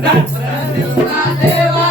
Deva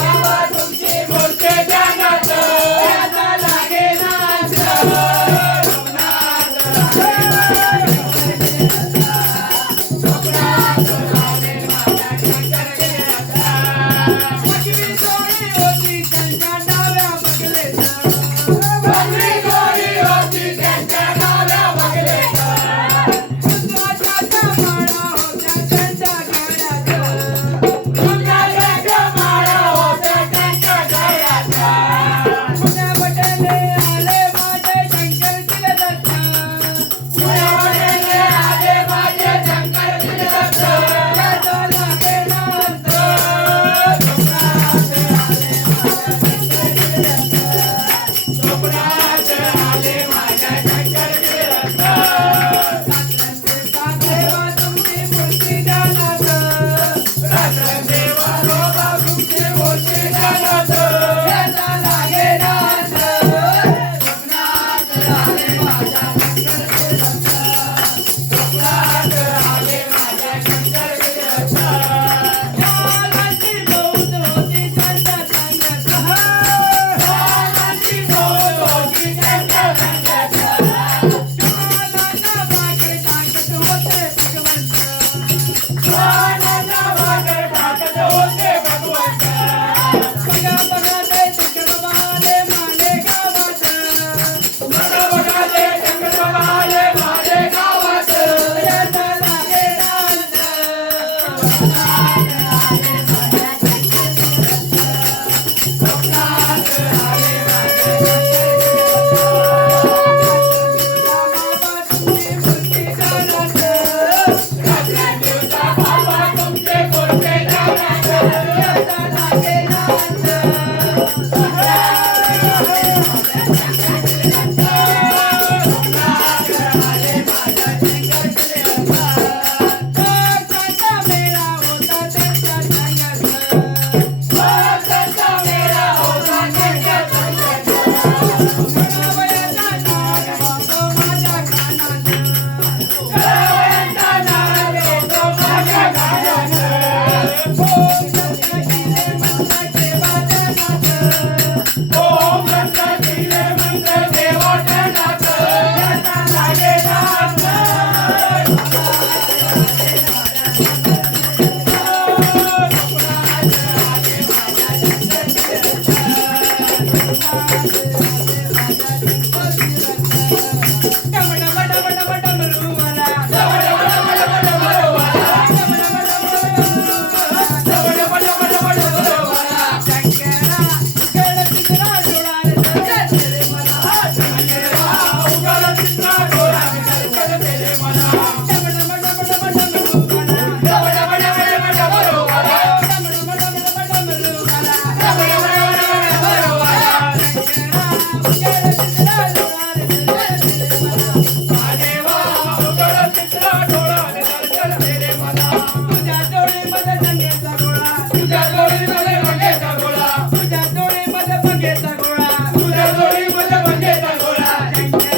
Thank you. Thank you. Thank you.